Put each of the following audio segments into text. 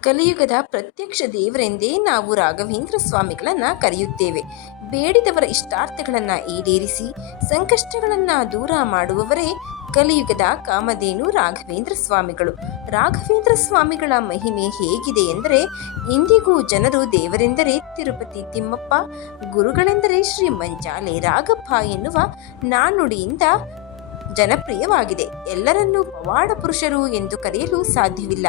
ಕಲಿಯುಗದ ಪ್ರತ್ಯಕ್ಷ ದೇವರೆಂದೇ ನಾವು ರಾಘವೇಂದ್ರ ಸ್ವಾಮಿಗಳನ್ನ ಕರೆಯುತ್ತೇವೆ. ಬೇಡಿದವರ ಇಷ್ಟಾರ್ಥಗಳನ್ನು ಈಡೇರಿಸಿ, ಸಂಕಷ್ಟಗಳನ್ನು ದೂರ ಮಾಡುವವರೇ ಕಲಿಯುಗದ ಕಾಮಧೇನು ರಾಘವೇಂದ್ರ ಸ್ವಾಮಿಗಳು. ರಾಘವೇಂದ್ರ ಸ್ವಾಮಿಗಳ ಮಹಿಮೆ ಹೇಗಿದೆ ಎಂದರೆ, ಇಂದಿಗೂ ಜನರು ದೇವರೆಂದರೆ ತಿರುಪತಿ ತಿಮ್ಮಪ್ಪ, ಗುರುಗಳೆಂದರೆ ಶ್ರೀ ಮಂಜಾಲೆ ರಾಘಪ್ಪ ಎನ್ನುವ ನಾಣ್ಣುಡಿಯಿಂದ ಜನಪ್ರಿಯವಾಗಿದೆ. ಎಲ್ಲರನ್ನೂ ಪವಾಡ ಪುರುಷರು ಎಂದು ಕರೆಯಲು ಸಾಧ್ಯವಿಲ್ಲ.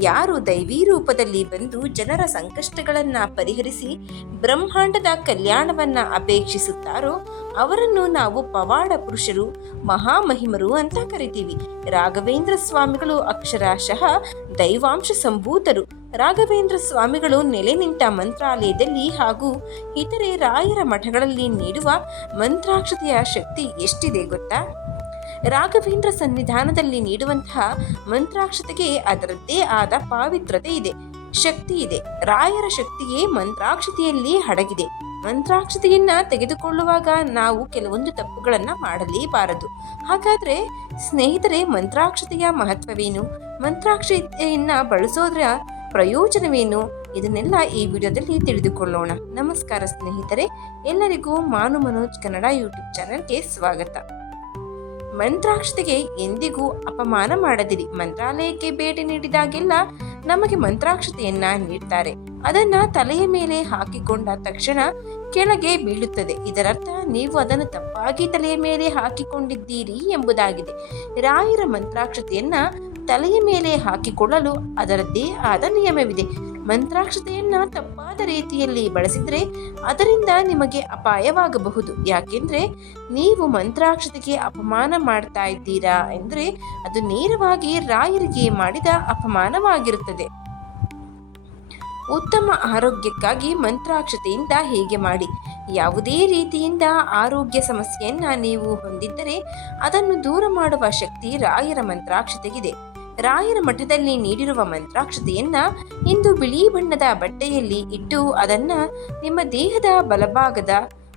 ಯಾರು ದೈವಿ ರೂಪದಲ್ಲಿ ಬಂದು ಜನರ ಸಂಕಷ್ಟಗಳನ್ನ ಪರಿಹರಿಸಿ ಬ್ರಹ್ಮಾಂಡದ ಕಲ್ಯಾಣವನ್ನ ಅಪೇಕ್ಷಿಸುತ್ತಾರೋ, ಅವರನ್ನು ನಾವು ಪವಾಡ ಪುರುಷರು, ಮಹಾಮಹಿಮರು ಅಂತ ಕರಿತೀವಿ. ರಾಘವೇಂದ್ರ ಸ್ವಾಮಿಗಳು ಅಕ್ಷರಶಃ ದೈವಾಂಶ ಸಂಭೂತರು. ರಾಘವೇಂದ್ರ ಸ್ವಾಮಿಗಳು ನೆಲೆ ನಿಂತ ಮಂತ್ರಾಲಯದಲ್ಲಿ ಹಾಗೂ ಇತರೆ ರಾಯರ ಮಠಗಳಲ್ಲಿ ನೀಡುವ ಮಂತ್ರಾಕ್ಷತೆಯ ಶಕ್ತಿ ಎಷ್ಟಿದೆ ಗೊತ್ತಾ? ರಾಘವೇಂದ್ರ ಸನ್ನಿಧಾನದಲ್ಲಿ ನೀಡುವಂತಹ ಮಂತ್ರಾಕ್ಷತೆಗೆ ಅದರದ್ದೇ ಆದ ಪಾವಿತ್ರತೆ ಇದೆ, ಶಕ್ತಿ ಇದೆ. ರಾಯರ ಶಕ್ತಿಯೇ ಮಂತ್ರಾಕ್ಷತೆಯಲ್ಲಿ ಅಡಗಿದೆ ಮಂತ್ರಾಕ್ಷತೆಯನ್ನ ತೆಗೆದುಕೊಳ್ಳುವಾಗ ನಾವು ಕೆಲವೊಂದು ತಪ್ಪುಗಳನ್ನ ಮಾಡಲೇಬಾರದು. ಹಾಗಾದ್ರೆ ಸ್ನೇಹಿತರೆ, ಮಂತ್ರಾಕ್ಷತೆಯ ಮಹತ್ವವೇನು? ಮಂತ್ರಾಕ್ಷತೆಯನ್ನ ಬಳಸೋದ್ರ ಪ್ರಯೋಜನವೇನು? ಇದನ್ನೆಲ್ಲ ಈ ವಿಡಿಯೋದಲ್ಲಿ ತಿಳಿದುಕೊಳ್ಳೋಣ. ನಮಸ್ಕಾರ ಸ್ನೇಹಿತರೆ, ಎಲ್ಲರಿಗೂ ಮಾನು ಮನೋಜ್ ಕನ್ನಡ ಯೂಟ್ಯೂಬ್ ಚಾನೆಲ್ಗೆ ಸ್ವಾಗತ. ಮಂತ್ರಾಕ್ಷತೆಗೆ ಎಂದಿಗೂ ಅಪಮಾನ ಮಾಡದಿರಿ. ಮಂತ್ರಾಲಯಕ್ಕೆ ಭೇಟಿ ನೀಡಿದಾಗೆಲ್ಲ ನಮಗೆ ಮಂತ್ರಾಕ್ಷತೆಯನ್ನ ನೀಡ್ತಾರೆ. ಅದನ್ನ ತಲೆಯ ಮೇಲೆ ಹಾಕಿಕೊಂಡ ತಕ್ಷಣ ಕೆಳಗೆ ಬೀಳುತ್ತದೆ. ಇದರರ್ಥ ನೀವು ಅದನ್ನು ತಪ್ಪಾಗಿ ತಲೆಯ ಮೇಲೆ ಹಾಕಿಕೊಂಡಿದ್ದೀರಿ ಎಂಬುದಾಗಿದೆ. ರಾಯರ ಮಂತ್ರಾಕ್ಷತೆಯನ್ನ ತಲೆಯ ಮೇಲೆ ಹಾಕಿಕೊಳ್ಳಲು ಅದರದ್ದೇ ಆದ ನಿಯಮವಿದೆ. ಮಂತ್ರಾಕ್ಷತೆಯನ್ನ ತಪ್ಪಾದ ರೀತಿಯಲ್ಲಿ ಬಳಸಿದ್ರೆ ಅದರಿಂದ ನಿಮಗೆ ಅಪಾಯವಾಗಬಹುದು. ಯಾಕೆಂದ್ರೆ ನೀವು ಮಂತ್ರಾಕ್ಷತೆಗೆ ಅಪಮಾನ ಮಾಡ್ತಾ ಇದ್ದೀರಾ ಎಂದ್ರೆ ಅದು ನೇರವಾಗಿ ರಾಯರಿಗೆ ಮಾಡಿದ ಅಪಮಾನವಾಗಿರುತ್ತದೆ. ಉತ್ತಮ ಆರೋಗ್ಯಕ್ಕಾಗಿ ಮಂತ್ರಾಕ್ಷತೆಯಿಂದ ಹೇಗೆ ಮಾಡಿ? ಯಾವುದೇ ರೀತಿಯಿಂದ ಆರೋಗ್ಯ ಸಮಸ್ಯೆಯನ್ನ ನೀವು ಹೊಂದಿದ್ದರೆ ಅದನ್ನು ದೂರ ಮಾಡುವ ಶಕ್ತಿ ರಾಯರ ಮಂತ್ರಾಕ್ಷತೆಗಿದೆ. ರಾಯರ ಮಠದಲ್ಲಿ ನೀಡಿರುವ ಮಂತ್ರಾಕ್ಷತೆಯನ್ನ ಇಂದು ಬಿಳಿ ಬಣ್ಣದ ಬಟ್ಟೆಯಲ್ಲಿ ಇಟ್ಟು ಅದನ್ನ ನಿಮ್ಮ ದೇಹದ ಬಲಭಾಗದ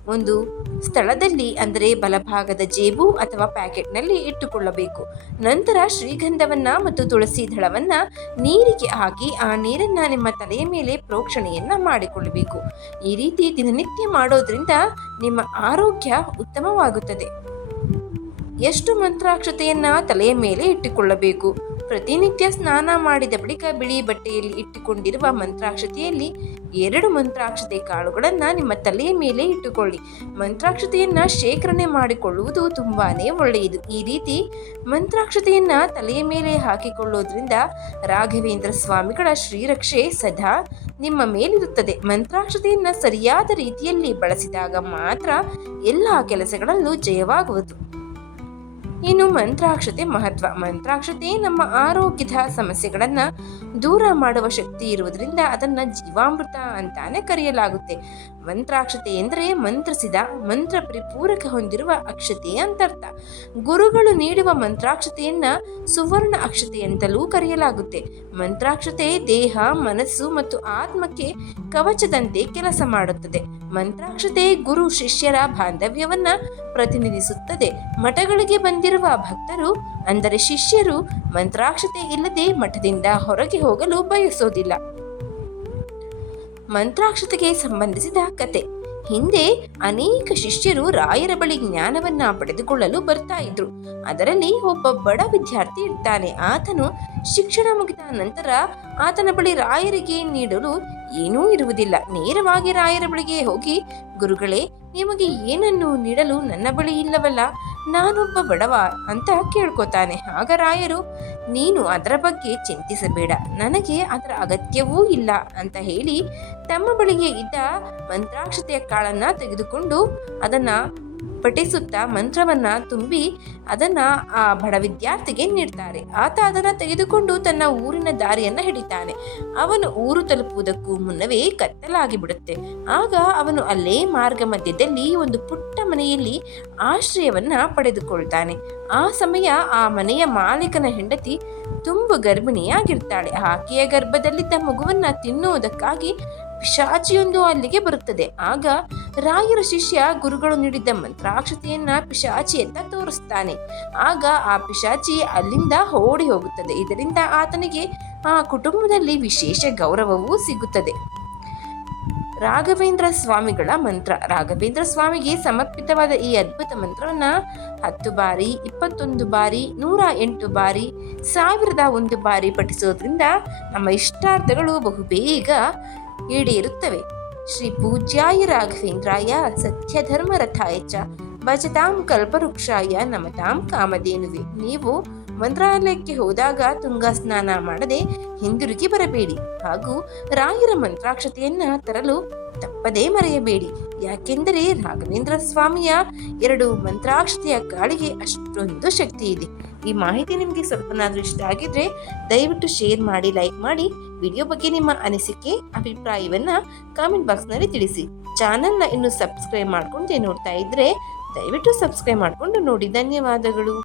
ಒಂದು ಸ್ಥಳದಲ್ಲಿ ಅಂದರೆ ಬಲಭಾಗದ ಜೇಬು ಅಥವಾ ಪ್ಯಾಕೆಟ್ನಲ್ಲಿ ಇಟ್ಟುಕೊಳ್ಳಬೇಕು. ನಂತರ ಶ್ರೀಗಂಧವನ್ನ ಮತ್ತು ತುಳಸಿ ದಳವನ್ನ ನೀರಿಗೆ ಹಾಕಿ ಆ ನೀರನ್ನ ನಿಮ್ಮ ತಲೆಯ ಮೇಲೆ ಪ್ರೋಕ್ಷಣೆಯನ್ನ ಮಾಡಿಕೊಳ್ಳಬೇಕು. ಈ ರೀತಿ ದಿನನಿತ್ಯ ಮಾಡೋದ್ರಿಂದ ನಿಮ್ಮ ಆರೋಗ್ಯ ಉತ್ತಮವಾಗುತ್ತದೆ. ಎಷ್ಟು ಮಂತ್ರಾಕ್ಷತೆಯನ್ನ ತಲೆಯ ಮೇಲೆ ಇಟ್ಟುಕೊಳ್ಳಬೇಕು? ಪ್ರತಿನಿತ್ಯ ಸ್ನಾನ ಮಾಡಿದ ಬಳಿಕ ಬಿಳಿ ಬಟ್ಟೆಯಲ್ಲಿ ಇಟ್ಟುಕೊಂಡಿರುವ ಮಂತ್ರಾಕ್ಷತೆಯಲ್ಲಿ ಎರಡು ಮಂತ್ರಾಕ್ಷತೆ ಕಾಳುಗಳನ್ನು ನಿಮ್ಮ ತಲೆಯ ಮೇಲೆ ಇಟ್ಟುಕೊಳ್ಳಿ. ಮಂತ್ರಾಕ್ಷತೆಯನ್ನ ಶೇಖರಣೆ ಮಾಡಿಕೊಳ್ಳುವುದು ತುಂಬಾನೇ ಒಳ್ಳೆಯದು. ಈ ರೀತಿ ಮಂತ್ರಾಕ್ಷತೆಯನ್ನ ತಲೆಯ ಮೇಲೆ ಹಾಕಿಕೊಳ್ಳುವುದರಿಂದ ರಾಘವೇಂದ್ರ ಸ್ವಾಮಿಗಳ ಶ್ರೀರಕ್ಷೆ ಸದಾ ನಿಮ್ಮ ಮೇಲಿರುತ್ತದೆ. ಮಂತ್ರಾಕ್ಷತೆಯನ್ನ ಸರಿಯಾದ ರೀತಿಯಲ್ಲಿ ಬಳಸಿದಾಗ ಮಾತ್ರ ಎಲ್ಲ ಕೆಲಸಗಳಲ್ಲೂ ಜಯವಾಗುವುದು. ಇನ್ನು ಮಂತ್ರಾಕ್ಷತೆ ಮಹತ್ವ. ಮಂತ್ರಾಕ್ಷತೆ ನಮ್ಮ ಆರೋಗ್ಯದ ಸಮಸ್ಯೆಗಳನ್ನ ದೂರ ಮಾಡುವ ಶಕ್ತಿ ಇರುವುದರಿಂದ ಅದನ್ನ ಜೀವಾಮೃತ ಅಂತಾನೆ ಕರೆಯಲಾಗುತ್ತೆ. ಮಂತ್ರಾಕ್ಷತೆ ಎಂದರೆ ಮಂತ್ರಿಸಿದ, ಮಂತ್ರ ಪರಿಪೂರಕ ಹೊಂದಿರುವ ಅಕ್ಷತೆ ಅಂತರ್ಥ ಗುರುಗಳು ನೀಡುವ ಮಂತ್ರಾಕ್ಷತೆಯನ್ನ ಸುವರ್ಣ ಅಕ್ಷತೆ ಅಂತಲೂ ಕರೆಯಲಾಗುತ್ತೆ. ಮಂತ್ರಾಕ್ಷತೆ ದೇಹ, ಮನಸ್ಸು ಮತ್ತು ಆತ್ಮಕ್ಕೆ ಕವಚದಂತೆ ಕೆಲಸ ಮಾಡುತ್ತದೆ. ಮಂತ್ರಾಕ್ಷತೆ ಗುರು ಶಿಷ್ಯರ ಬಾಂಧವ್ಯವನ್ನ ಪ್ರತಿನಿಧಿಸುತ್ತದೆ. ಮಠಗಳಿಗೆ ಬಂದಿರುವ ಭಕ್ತರು, ಅಂದರೆ ಶಿಷ್ಯರು, ಮಂತ್ರಾಕ್ಷತೆ ಇಲ್ಲದೆ ಮಠದಿಂದ ಹೊರಗೆ ಹೋಗಲು ಬಯಸೋದಿಲ್ಲ. ಮಂತ್ರಾಕ್ಷತೆಗೆ ಸಂಬಂಧಿಸಿದ ಕತೆ. ಹಿಂದೆ ಅನೇಕ ಶಿಷ್ಯರು ರಾಯರ ಬಳಿ ಜ್ಞಾನವನ್ನ ಪಡೆದುಕೊಳ್ಳಲು ಬರ್ತಾ ಇದ್ರು. ಅದರಲ್ಲಿ ಒಬ್ಬ ಬಡ ವಿದ್ಯಾರ್ಥಿ ಇರ್ತಾನೆ. ಆತನು ಶಿಕ್ಷಣ ಮುಗಿದ ನಂತರ ಆತನ ಬಳಿ ರಾಯರಿಗೆ ನೀಡಲು ಏನೂ ಇರುವುದಿಲ್ಲ. ನೇರವಾಗಿ ರಾಯರ ಬಳಿಗೆ ಹೋಗಿ, ಗುರುಗಳೇ, ನಿಮಗೆ ಏನನ್ನು ನೀಡಲು ನನ್ನ ಬಳಿ ಇಲ್ಲವಲ್ಲ? ನಾನೊಬ್ಬ ಬಡವ ಅಂತ ಕೇಳ್ಕೊತಾನೆ. ಆಗ ರಾಯರು, ನೀನು ಅದರ ಬಗ್ಗೆ ಚಿಂತಿಸಬೇಡ. ನನಗೆ ಅದರ ಅಗತ್ಯವೂ ಇಲ್ಲ ಅಂತ ಹೇಳಿ ತಮ್ಮ ಬಳಿಗೆ ಇದ್ದ ಮಂತ್ರಾಕ್ಷತೆಯ ಕಾಳನ್ನ ತೆಗೆದುಕೊಂಡು ಅದನ್ನ ಪಠಿಸುತ್ತಾ ಮಂತ್ರವನ್ನ ತುಂಬಿ ಅದನ್ನ ಆ ಬಡ ವಿದ್ಯಾರ್ಥಿಗೆ ನೀಡ್ತಾರೆ. ಆತ ಅದನ್ನ ತೆಗೆದುಕೊಂಡು ತನ್ನ ಊರಿನ ದಾರಿಯನ್ನ ಹಿಡಿತಾನೆ. ಅವನು ಊರು ತಲುಪುವುದಕ್ಕೂ ಮುನ್ನವೇ ಕತ್ತಲಾಗಿ ಬಿಡುತ್ತೆ ಆಗ ಅವನು ಅಲ್ಲೇ ಮಾರ್ಗ ಮಧ್ಯದಲ್ಲಿ ಒಂದು ಪುಟ್ಟ ಮನೆಯಲ್ಲಿ ಆಶ್ರಯವನ್ನ ಪಡೆದುಕೊಳ್ತಾನೆ. ಆ ಸಮಯ ಆ ಮನೆಯ ಮಾಲೀಕನ ಹೆಂಡತಿ ತುಂಬ ಗರ್ಭಿಣಿಯಾಗಿರ್ತಾಳೆ. ಆಕೆಯ ಗರ್ಭದಲ್ಲಿದ್ದ ಮಗುವನ್ನ ತಿನ್ನುವುದಕ್ಕಾಗಿ ಪಿಶಾಚಿಯೊಂದು ಅಲ್ಲಿಗೆ ಬರುತ್ತದೆ. ಆಗ ರಾಯರ ಶಿಷ್ಯ ಗುರುಗಳು ನೀಡಿದ್ದ ಮಂತ್ರಾಕ್ಷತೆಯನ್ನ ಪಿಶಾಚಿ ಅಂತ ತೋರಿಸ್ತಾನೆ. ಆಗ ಆ ಪಿಶಾಚಿ ಅಲ್ಲಿಂದ ಓಡಿ ಹೋಗುತ್ತದೆ. ಇದರಿಂದ ಆತನಿಗೆ ಆ ಕುಟುಂಬದಲ್ಲಿ ವಿಶೇಷ ಗೌರವವೂ ಸಿಗುತ್ತದೆ. ರಾಘವೇಂದ್ರ ಸ್ವಾಮಿಗಳ ಮಂತ್ರ. ರಾಘವೇಂದ್ರ ಸ್ವಾಮಿಗೆ ಸಮರ್ಪಿತವಾದ ಈ ಅದ್ಭುತ ಮಂತ್ರವನ್ನ ಹತ್ತು ಬಾರಿ, ಇಪ್ಪತ್ತೊಂದು ಬಾರಿ, ನೂರ ಎಂಟು ಬಾರಿ, ಸಾವಿರದ ಒಂದು ಬಾರಿ ಪಠಿಸೋದ್ರಿಂದ ನಮ್ಮ ಇಷ್ಟಾರ್ಥಗಳು ಬಹುಬೇಗ ಈಡೇರುತ್ತವೆ. ಶ್ರೀ ಪೂಜ್ಯಾಯ ರಾಘವೇಂದ್ರಾಯ ಸತ್ಯಧರ್ಮರಥಾಯ ಚ ಭಜತಾಂ ಕಲ್ಪವೃಕ್ಷಾಯ ನಮತಾಂ ಕಾಮಧೇನುವೆ. ನೀವು ಮಂತ್ರಾಲಯಕ್ಕೆ ಹೋದಾಗ ತುಂಗಾ ಸ್ನಾನ ಮಾಡದೆ ಹಿಂದಿರುಗಿ ಬರಬೇಡಿ ಹಾಗೂ ರಾಯರ ಮಂತ್ರಾಕ್ಷತೆಯನ್ನ ತರಲು ತಪ್ಪದೇ ಮರೆಯಬೇಡಿ. ಯಾಕೆಂದರೆ ರಾಘವೇಂದ್ರ ಸ್ವಾಮಿಯ ಎರಡು ಮಂತ್ರಾಕ್ಷತೆಯ ಗಾಳಿಗೆ ಅಷ್ಟೊಂದು ಶಕ್ತಿ ಇದೆ. ಈ ಮಾಹಿತಿ ನಿಮಗೆ ಸ್ವಲ್ಪನಾದರೂ ಇಷ್ಟ ಆಗಿದ್ರೆ ದಯವಿಟ್ಟು ಶೇರ್ ಮಾಡಿ, ಲೈಕ್ ಮಾಡಿ. ವಿಡಿಯೋ ಬಗ್ಗೆ ನಿಮ್ಮ ಅನಿಸಿಕೆ, ಅಭಿಪ್ರಾಯವನ್ನ ಕಾಮೆಂಟ್ ಬಾಕ್ಸ್ನಲ್ಲಿ ತಿಳಿಸಿ. ಚಾನಲ್ನ ಇನ್ನು ಸಬ್ಸ್ಕ್ರೈಬ್ ಮಾಡ್ಕೊಂಡೆ ನೋಡ್ತಾ ಇದ್ರೆ ದಯವಿಟ್ಟು ಸಬ್ಸ್ಕ್ರೈಬ್ ಮಾಡಿಕೊಂಡು ನೋಡಿ. ಧನ್ಯವಾದಗಳು.